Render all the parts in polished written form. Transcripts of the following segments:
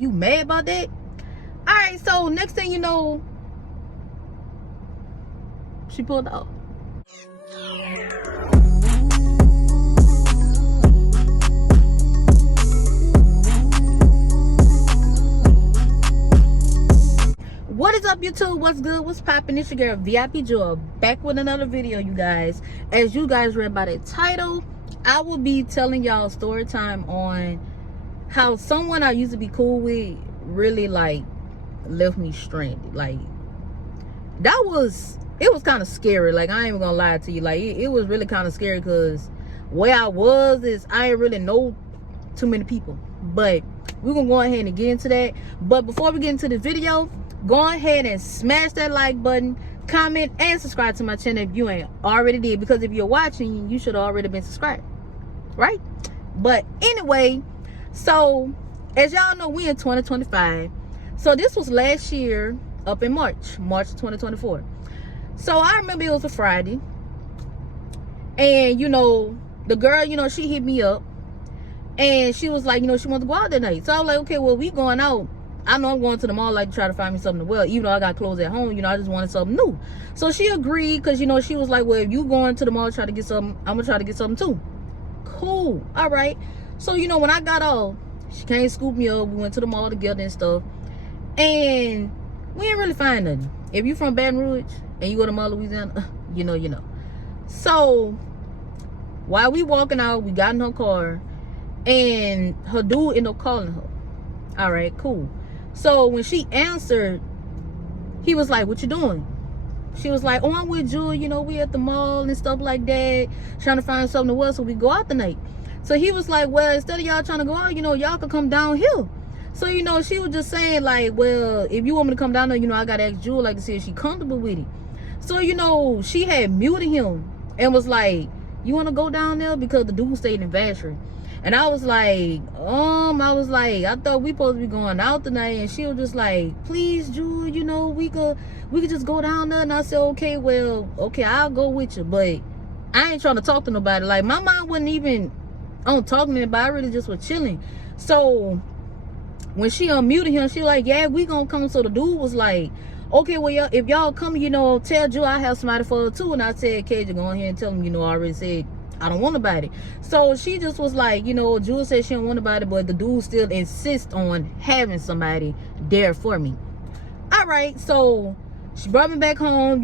You mad about that? All right, so next thing you know, she pulled out. What is up, YouTube? What's good? What's poppin'? It's your girl VIP Joy, back with another video, you guys. As you guys read by the title, I will be telling y'all story time on how someone I used to be cool with really like left me stranded. Like it was kind of scary. Like, I ain't even gonna lie to you. Like, it was really kind of scary, because where I was is I ain't really know too many people. But we're gonna go ahead and get into that. But before we get into the video, go ahead and smash that like button, comment, and subscribe to my channel if you ain't already did, because if you're watching, you should have already been subscribed, right? But anyway, so as y'all know, we in 2025. So this was last year, up in March 2024. So I remember it was a Friday, and the girl, she hit me up, and she was like, she wanted to go out that night. So I was like, okay, well, we going out. I know I'm going to the mall, like, to try to find me something to wear, even though I got clothes at home. I just wanted something new. So she agreed, because she was like, well, if you going to the mall to try to get something, I'm gonna try to get something too. Cool. All right. So when I got off, she came scoop me up. We went to the mall together and stuff, and we ain't really find nothing. If you from Baton Rouge and you go to Mall, Louisiana, you know. So while we walking out, we got in her car, and her dude ended up calling her. All right, cool. So when she answered, he was like, what you doing? She was like, oh, I'm with Julie, we at the mall and stuff like that, trying to find something to wear so we go out tonight. So he was like, well, instead of y'all trying to go out, y'all could come down here. So, she was just saying, like, well, if you want me to come down there, I got to ask Jewel, like, to see if she comfortable with it. So, she had muted him and was like, you want to go down there? Because the dude stayed in Vacherie. And I was like, I thought we supposed to be going out tonight. And she was just like, please, Jewel, we could just go down there. And I said, okay, I'll go with you. But I ain't trying to talk to nobody. Like, my mind wasn't even on talking to anybody. I really just was chilling. So when she unmuted him, she was like, yeah, we gonna come. So the dude was like, okay, well, if y'all come, tell Jewel I have somebody for her too. And I said, Cajun, go ahead and tell him, I already said I don't want nobody. So she just was like, Jewel said she don't want nobody, but the dude still insists on having somebody there for me. All right, so she brought me back home,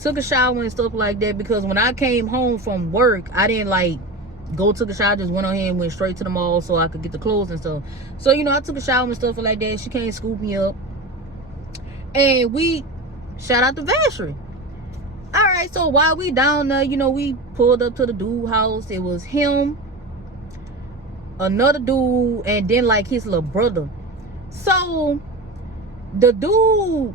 took a shower and stuff like that, because when I came home from work, I didn't like go took a shower, just went on here and went straight to the mall so I could get the clothes and stuff. So I took a shower and stuff like that. She came scoop me up, and we shout out to Vacherie. All right, so while we down there, we pulled up to the dude house. It was him, another dude, and then like his little brother. So the dude,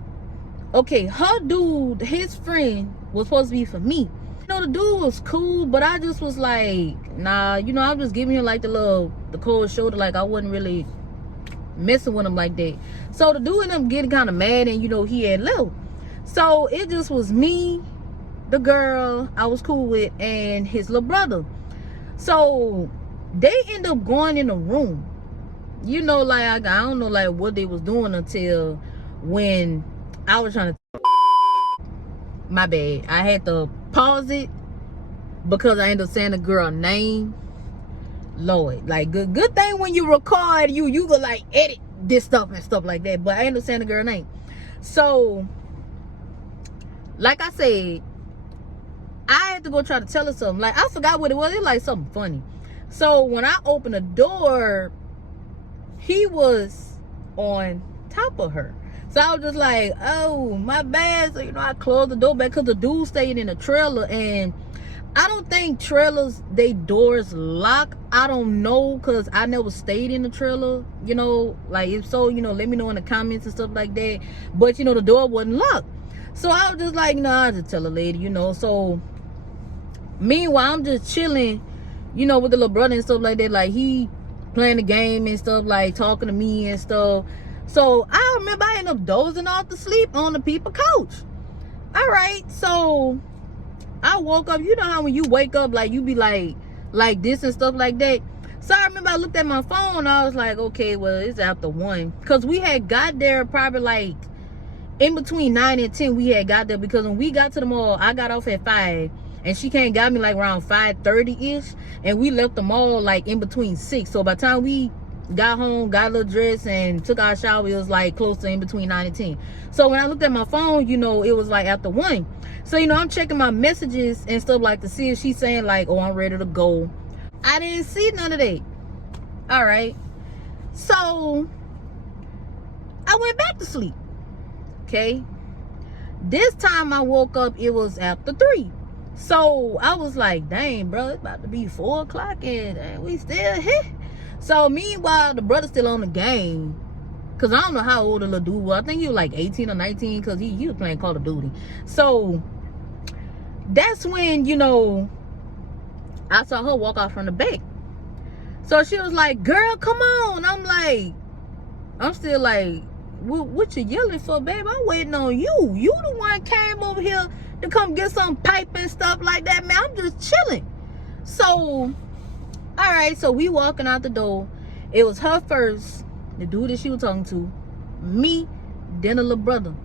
okay, her dude, his friend was supposed to be for me. The dude was cool, but I just was like, nah, I'm just giving him like the cold shoulder. Like, I wasn't really messing with him like that. So the dude ended up getting kind of mad, and he had left. So it just was me, the girl I was cool with, and his little brother. So they end up going in the room. Like, I don't know like what they was doing until when I was trying to, my bad, I had to pause it because I ended up saying the girl name. Lord, like, good thing when you record, you could like edit this stuff and stuff like that. But I ended up saying the girl name. So like I said, I had to go try to tell her something. Like, I forgot what it was. It was like something funny. So when I opened the door, he was on top of her. So I was just like, oh, my bad. So, I closed the door back, because the dude stayed in a trailer. And I don't think trailers, they doors lock. I don't know, because I never stayed in the trailer. Like, if so, let me know in the comments and stuff like that. But, the door wasn't locked. So I was just like, I just tell a lady, So meanwhile, I'm just chilling, with the little brother and stuff like that. Like, he playing the game and stuff, like talking to me and stuff. So I remember I ended up dozing off to sleep on the people couch. All right, so I woke up. You know how when you wake up, like, you be like this and stuff like that. So I remember I looked at my phone. I was like, okay, well, it's after 1. Because we had got there probably like in between 9 and 10. We had got there because when we got to the mall, I got off at 5. And she came got me like around 5:30-ish. And we left the mall like in between 6. So by the time we got home, got a little dress, and took our shower, it was like close to in between 9 and 10. So when I looked at my phone, you know, it was like after 1. So, you know, I'm checking my messages and stuff like to see if she's saying like, oh, I'm ready to go. I didn't see none of that. All right. So I went back to sleep. Okay. This time I woke up, it was after 3. So I was like, dang, bro, it's about to be 4 o'clock and we still here. So meanwhile, the brother's still on the game. Cause I don't know how old the little dude was. I think he was like 18 or 19 because he was playing Call of Duty. So that's when, you know, I saw her walk out from the back. So she was like, girl, come on. I'm still like, what you yelling for, babe? I'm waiting on you. You the one came over here to come get some pipe and stuff like that, man. I'm just chilling. So, all right. So we walking out the door. It was her first, the dude that she was talking to, me, then a little brother.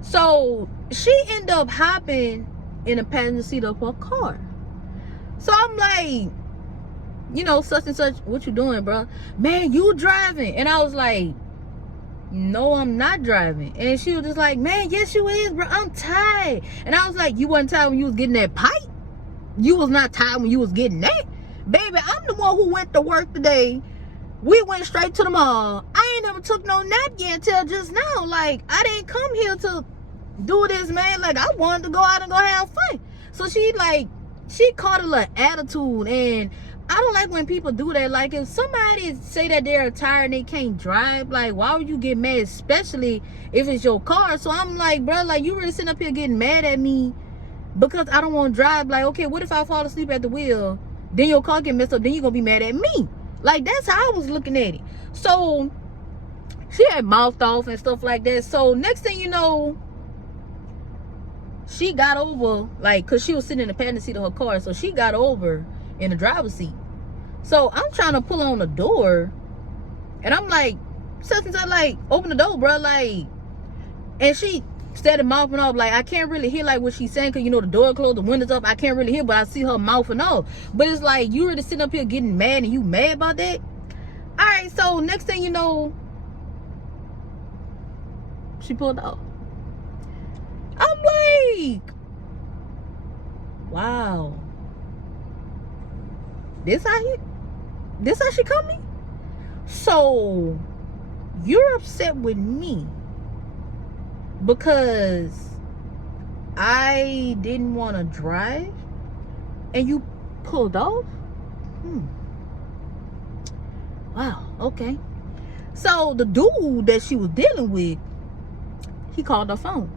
So she ended up hopping in the passenger seat of her car. So I'm like, you know, such and such, what you doing, bro? Man, you driving. And I was like, no, I'm not driving. And she was just like, man, yes, you is, bro. I'm tired. And I was like, you wasn't tired when you was getting that pipe? You was not tired when you was getting that? Baby, I'm the one who went to work today. We went straight to the mall. I ain't never took no nap yet until just now. Like, I didn't come here to do this, man. Like, I wanted to go out and go have fun. So she caught a little attitude, and I don't like when people do that. Like, if somebody say that they're tired and they can't drive, like, why would you get mad, especially if it's your car? So I'm like, bro, like, you really sitting up here getting mad at me because I don't want to drive. Like, okay, what if I fall asleep at the wheel? Then your car get messed up. Then you're going to be mad at me. Like, that's how I was looking at it. So she had mouthed off and stuff like that. So next thing you know, she got over, like, because she was sitting in the passenger seat of her car. So she got over in the driver's seat. So I'm trying to pull on the door, and I'm like, such and such, like, open the door, bro, like. And she started mouthing off, like, I can't really hear like what she's saying, because, you know, the door closed, the windows up, I can't really hear, but I see her mouthing off. But it's like, you really sitting up here getting mad, and you mad about that? All right, so next thing you know, she pulled off. I'm like, wow, this how she coming? So you're upset with me because I didn't want to drive and you pulled off? Wow, okay. So the dude that she was dealing with, he called her phone.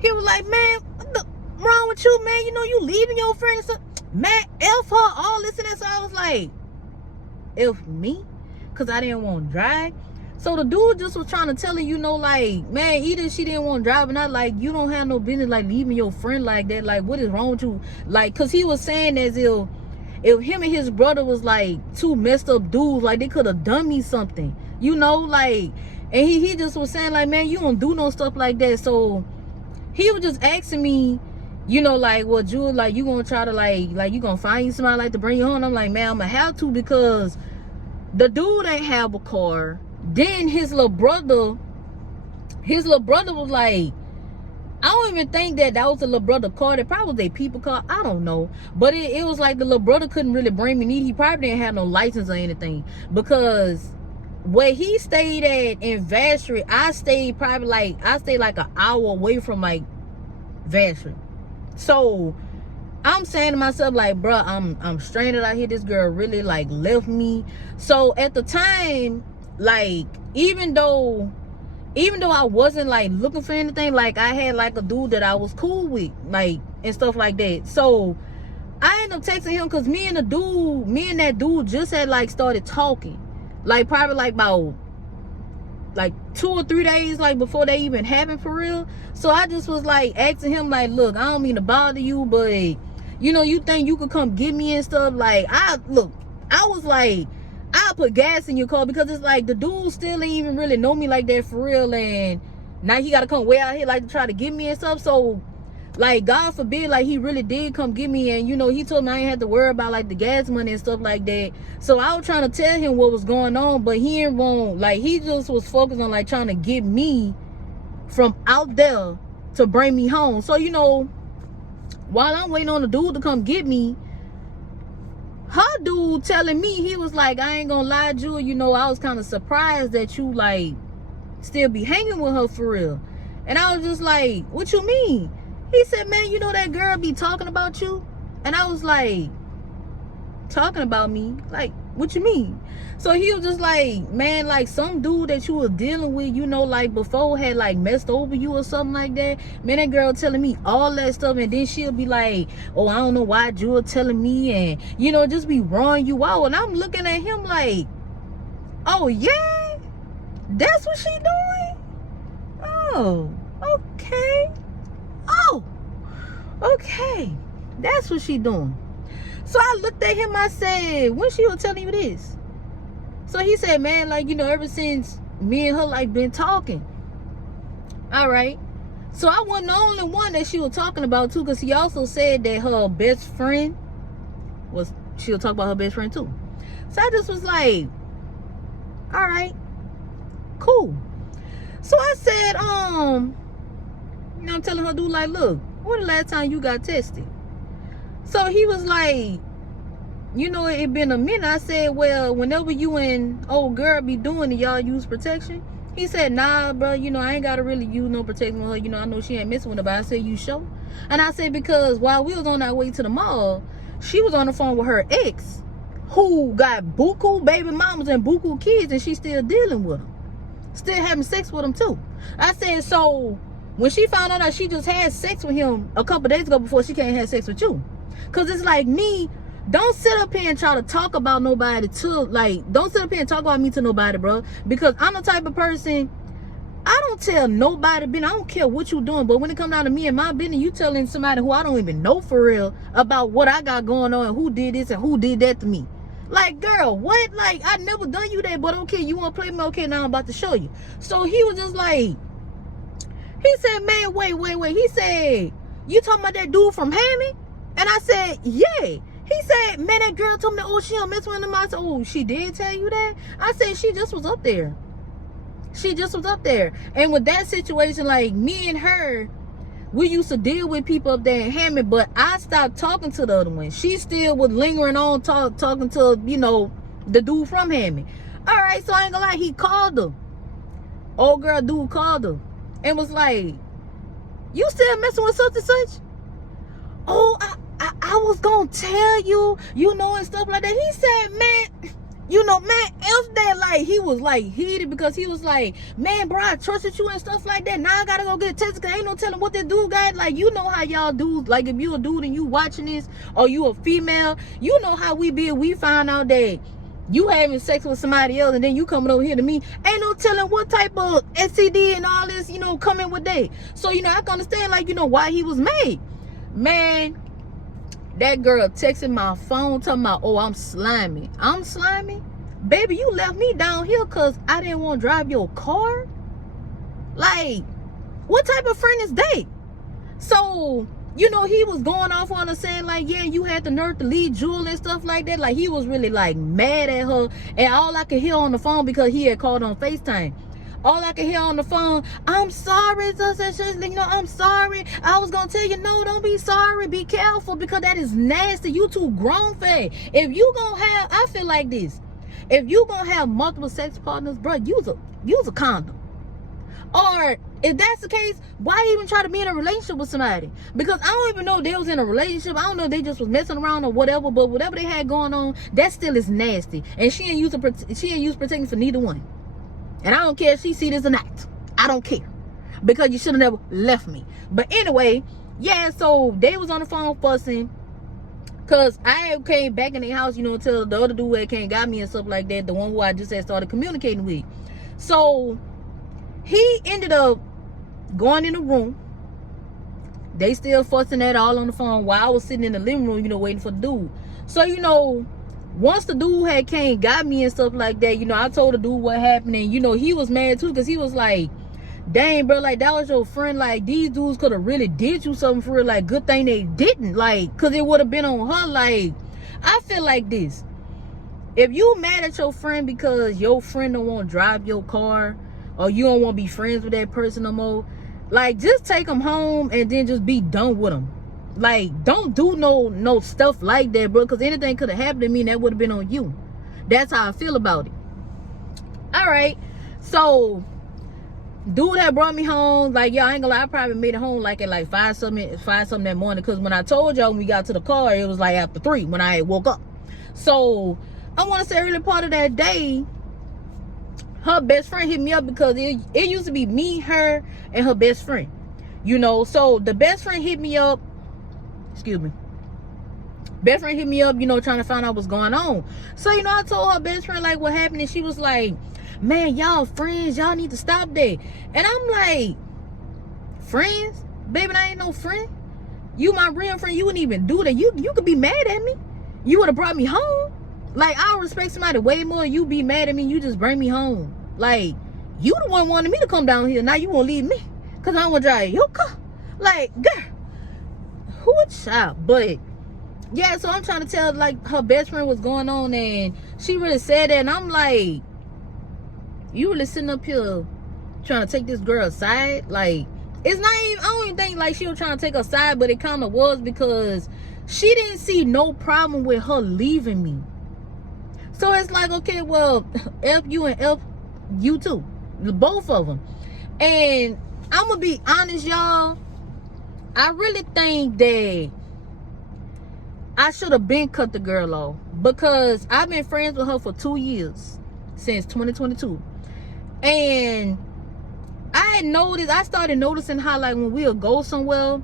He was like, man, what wrong with you, man? You know, you leaving your friend and stuff. Man, F her, all this and that. So I was like, F me? Because I didn't want to drive. So the dude just was trying to tell her, you know, like, man, either she didn't want to drive or not, like, you don't have no business, like, leaving your friend like that. Like, what is wrong with you? Like, because he was saying as if him and his brother was, like, two messed up dudes, like, they could have done me something. You know, like, and he just was saying, like, man, you don't do no stuff like that. So he was just asking me, you know, like, well, Jewel, like, you gonna try to, like, you gonna find you somebody, like, to bring you home? I'm like, man, I'm gonna have to, because the dude ain't have a car. Then his little brother was like, I don't even think that was a little brother car. That probably was a people car. I don't know. But it was like the little brother couldn't really bring me neat. He probably didn't have no license or anything. Because where he stayed at in Vacherie, I stayed like an hour away from, like, Vacherie. So I'm saying to myself, like, bruh, I'm stranded out here. This girl really, like, left me. So at the time, like, even though I wasn't, like, looking for anything, like, I had, like, a dude that I was cool with, like, and stuff like that. So I ended up texting him because me and that dude just had, like, started talking, like, probably like about like 2 or 3 days, like, before they even happened for real. So I just was like asking him, like, look, I don't mean to bother you, but, you know, you think you could come get me and stuff? Like, I was like, I'll put gas in your car, because it's like the dude still ain't even really know me like that for real, and now he gotta come way out here like to try to get me and stuff. So like, God forbid, like, he really did come get me, and you know, he told me I ain't had to worry about like the gas money and stuff like that. So I was trying to tell him what was going on, but he ain't wrong. Like, he just was focused on like trying to get me from out there to bring me home. So, you know, while I'm waiting on the dude to come get me, her dude telling me, he was like, I ain't gonna lie, Jewel, you know, I was kind of surprised that you like still be hanging with her for real. And I was just like, what you mean? He said, man, you know that girl be talking about you? And I was like, talking about me? Like, what you mean? So he was just like, man, like some dude that you was dealing with, you know, like before had like messed over you or something like that. Man, that girl telling me all that stuff, and then she'll be like, oh, I don't know why Jewel telling me, and you know, just be wrong you out. And I'm looking at him like, oh yeah, that's what she doing? Oh, okay. Oh, okay, that's what she doing. So I looked at him, I said, when she was telling you this? So he said, man, like, you know, ever since me and her like been talking. All right. So I wasn't the only one that she was talking about too, because he also said that her best friend was, she'll talk about her best friend too. So I just was like, all right, cool. So I said, you know, I'm telling her dude, like, look, when the last time you got tested? So he was like, you know, it been a minute. I said, well, whenever you and old girl be doing it, y'all use protection? He said, nah, bro, you know, I ain't gotta really use no protection with her. You know, I know she ain't messing with her, but I said, you sure? And I said, because while we was on our way to the mall, she was on the phone with her ex, who got buku baby mamas and buku kids, and she still dealing with them. Still having sex with them too. I said, so when she found out that she just had sex with him a couple days ago before she can't have sex with you. Because it's like me, don't sit up here and try to talk about nobody to, like, don't sit up here and talk about me to nobody, bro. Because I'm the type of person, I don't tell nobody business. I don't care what you doing, but when it comes down to me and my business, you telling somebody who I don't even know for real about what I got going on and who did this and who did that to me. Like, girl, what? Like, I never done you that, but okay, you want to play me? Okay, now I'm about to show you. So he was just like, he said, man, wait. He said, you talking about that dude from Hammy? And I said, yeah. He said, man, that girl told me, oh, she don't mess with him. I said, oh, she did tell you that? I said, she just was up there. She just was up there. And with that situation, like, me and her, we used to deal with people up there in Hammond, but I stopped talking to the other one. She still was lingering on talking to, you know, the dude from Hammond. All right, so I ain't gonna lie, he called her. Old girl dude called her and was like, you still messing with such and such? Oh, I was gonna tell you, you know, and stuff like that. He said, man, you know, man, else that, like, he was like heated because he was like, man, bro, I trusted you and stuff like that. Now I gotta go get tested because ain't no telling what this dude got. Like, you know how y'all do, like, if you a dude and you watching this, or you a female, you know how we be. We find out that you having sex with somebody else and then you coming over here to me, ain't no telling what type of STD and all this, you know, coming with that. So, you know, I can understand, like, you know, why he was mad. Man, that girl texting my phone talking about, oh, I'm slimy. I'm slimy? Baby, you left me down here because I didn't want to drive your car? Like, what type of friend is that? So, you know, he was going off on her saying, like, yeah, you had the nerve to leave Jewel and stuff like that. Like, he was really, like, mad at her. And all I could hear on the phone, because he had called on FaceTime, all I could hear on the phone, I'm sorry, you know, I'm sorry. I was gonna tell you, no, don't be sorry. Be careful, because that is nasty. You too grown for it. If you gonna have, I feel like this. If you gonna have multiple sex partners, bro, use a condom. Or if that's the case, why even try to be in a relationship with somebody? Because I don't even know if they was in a relationship. I don't know if they just was messing around or whatever. But whatever they had going on, that still is nasty. And she ain't use protection for neither one. And I don't care if she see this or not. I don't care. Because you should have never left me. But anyway, yeah, so they was on the phone fussing. Because I came back in their house, you know, until the other dude had came and got me and stuff like that. The one who I just had started communicating with. So he ended up going in the room. They still fussing at all on the phone while I was sitting in the living room, you know, waiting for the dude. So, you know, once the dude had came, got me and stuff like that, you know, I told the dude what happened, and you know, he was mad too, because he was like, dang, bro, like, that was your friend. Like, these dudes could have really did you something for real. Like, good thing they didn't. Like, because it would have been on her. Like, I feel like this. If you mad at your friend because your friend don't want to drive your car, or you don't want to be friends with that person no more, like, just take them home and then just be done with them. Like, don't do no stuff like that, bro, because anything could have happened to me and that would have been on you. That's how I feel about it. All right. So, dude had brought me home. Like, y'all ain't gonna lie, I probably made it home like at like 5 something that morning, because when I told y'all when we got to the car, it was like after 3 when I woke up. So I want to say early part of that day, her best friend hit me up, because it used to be me, her, and her best friend, you know. So the best friend hit me up, best friend hit me up, you know, trying to find out what's going on. So, you know, I told her best friend like what happened, and she was like, man, y'all friends, y'all need to stop that. And I'm like, friends? Baby, I ain't no friend. You my real friend. You wouldn't even do that. You could be mad at me. You would have brought me home. Like, I respect somebody way more. You be mad at me, you just bring me home. Like, you the one wanted me to come down here. Now you won't leave me because I don't want to drive your car. Like, girl, who a child? But yeah, so I'm trying to tell like her best friend what's going on, and she really said that, and I'm like, you really sitting up here trying to take this girl aside? Like, it's not even, I don't even think like she was trying to take her side, but it kind of was, because she didn't see no problem with her leaving me. So it's like, okay, well, F you and F you too, both of them. And I'm gonna be honest, y'all, I really think that I should have been cut the girl off, because I've been friends with her for 2 years, since 2022. And I started noticing how, like, when we'll go somewhere,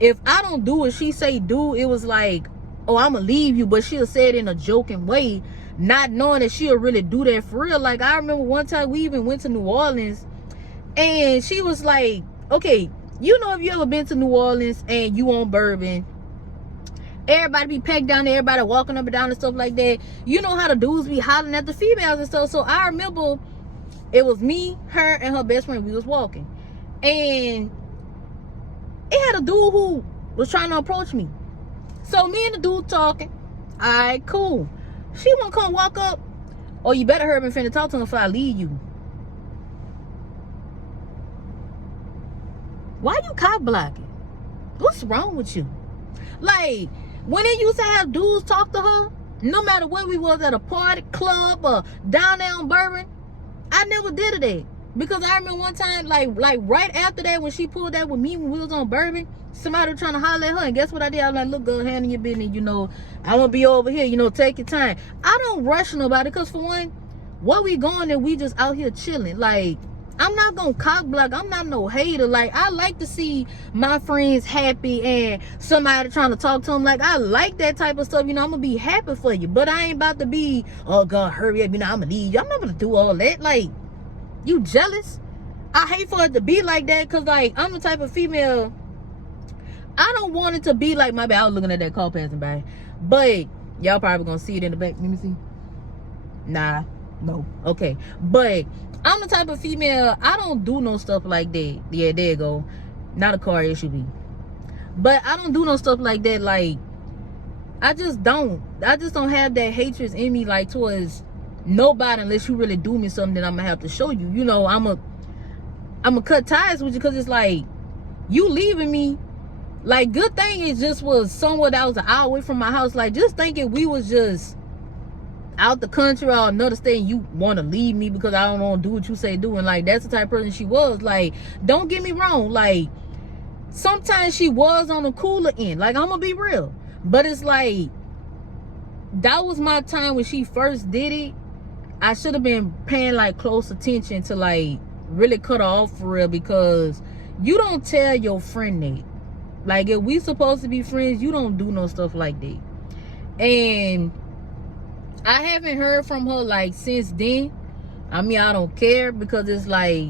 if I don't do what she say do, it was like, oh, I'm gonna leave you, but she'll say it in a joking way, not knowing that she'll really do that for real. Like, I remember one time we even went to New Orleans, and she was like, okay, you know, if you ever been to New Orleans and you on Bourbon, everybody be packed down there, everybody walking up and down and stuff like that. You know how the dudes be hollering at the females and stuff. So I remember it was me, her, and her best friend. We was walking, and it had a dude who was trying to approach me. So me and the dude talking. All right, cool. She wanna come walk up. Oh, you better hurry up and finna talk to him before I leave you. Why you cop blocking? What's wrong with you? Like, when it used to have dudes talk to her, no matter where we was, at a party, club, or down there on Bourbon, I never did it. Because I remember one time, like right after that, when she pulled that with me when we was on Bourbon, somebody was trying to holler at her, and guess what I did? I was like, look, girl, handle your business, you know, I want to be over here, you know, take your time. I don't rush nobody, because for one, what we going there, we just out here chilling. Like, I'm not gonna cock block. I'm not no hater. Like, I like to see my friends happy and somebody trying to talk to them. Like, I like that type of stuff. You know, I'm gonna be happy for you, but I ain't about to be, oh God, hurry up, you know, I'm gonna leave you. I'm not gonna do all that. Like, you jealous? I hate for it to be like that, because like, I'm the type of female, I don't want it to be like, my bad, I was looking at that car passing by, but y'all probably gonna see it in the back. Let me see. Nah, no, okay. But I'm the type of female, I don't do no stuff like that. Yeah, there you go. Not a car SUV. But I don't do no stuff like that. Like, I just don't have that hatred in me, like, towards nobody, unless you really do me something that I'm gonna have to show you. You know, I'm a cut ties with you, because it's like, you leaving me. Like, good thing it just was somewhere that was an hour away from my house. Like, just thinking we was just out the country or another state, and you want to leave me because I don't want to do what you say do. And like, that's the type of person she was. Like, don't get me wrong, like, sometimes she was on the cooler end, like, I'm gonna be real, but it's like, that was my time when she first did it. I should have been paying like close attention to like really cut her off for real, because you don't tell your friend that. Like, if we supposed to be friends, you don't do no stuff like that. And I haven't heard from her like since then. I mean, I don't care, because it's like,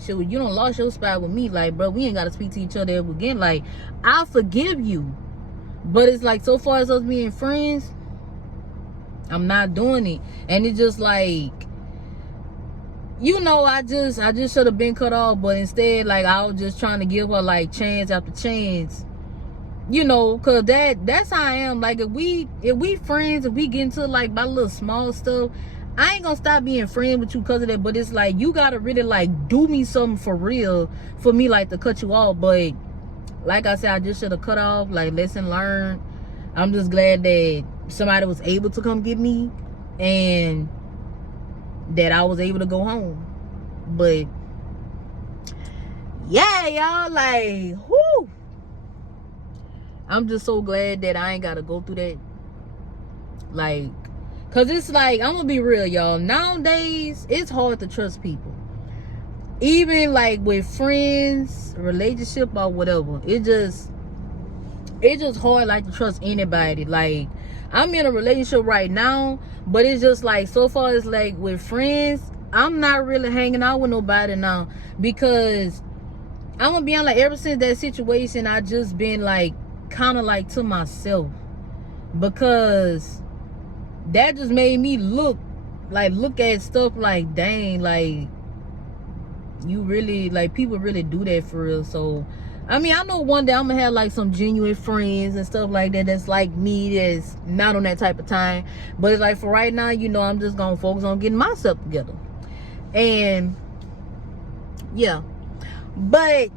shit, you don't lost your spot with me. Like, bro, we ain't got to speak to each other ever again. Like, I forgive you, but it's like, so far as us being friends, I'm not doing it. And it's just like, you know, I just should have been cut off, but instead, like, I was just trying to give her like chance after chance, you know, cause that's how I am. Like, if we friends, if we get into like my little small stuff, I ain't gonna stop being friends with you because of that. But it's like, you gotta really like do me something for real for me like to cut you off. But like I said, I just should have cut off. Like, lesson learned. I'm just glad that somebody was able to come get me and that I was able to go home. But yeah, y'all, like, whoo, I'm just so glad that I ain't gotta go through that. Like, cause it's like, I'm gonna be real, y'all, nowadays it's hard to trust people, even like with friends, relationship, or whatever. It's just hard like to trust anybody. Like, I'm in a relationship right now, but it's just like, so far it's like with friends, I'm not really hanging out with nobody now, because I'm gonna be honest, like, ever since that situation, I just been like kind of like to myself, because that just made me look at stuff like, dang, like, you really, like, people really do that for real. So I mean, I know one day I'm gonna have like some genuine friends and stuff like that that's like me, that's not on that type of time. But it's like, for right now, you know, I'm just gonna focus on getting myself together. And yeah, but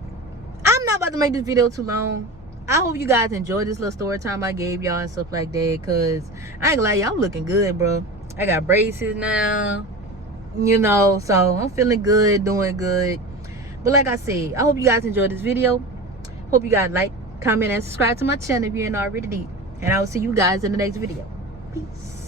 I'm not about to make this video too long. I hope you guys enjoyed this little story time I gave y'all and stuff like that, because I ain't gonna lie, y'all, I'm looking good, bro. I got braces now, you know, so I'm feeling good, doing good. But like I said, I hope you guys enjoyed this video. Hope you guys like, comment, and subscribe to my channel if you ain't already did. And I will see you guys in the next video. Peace.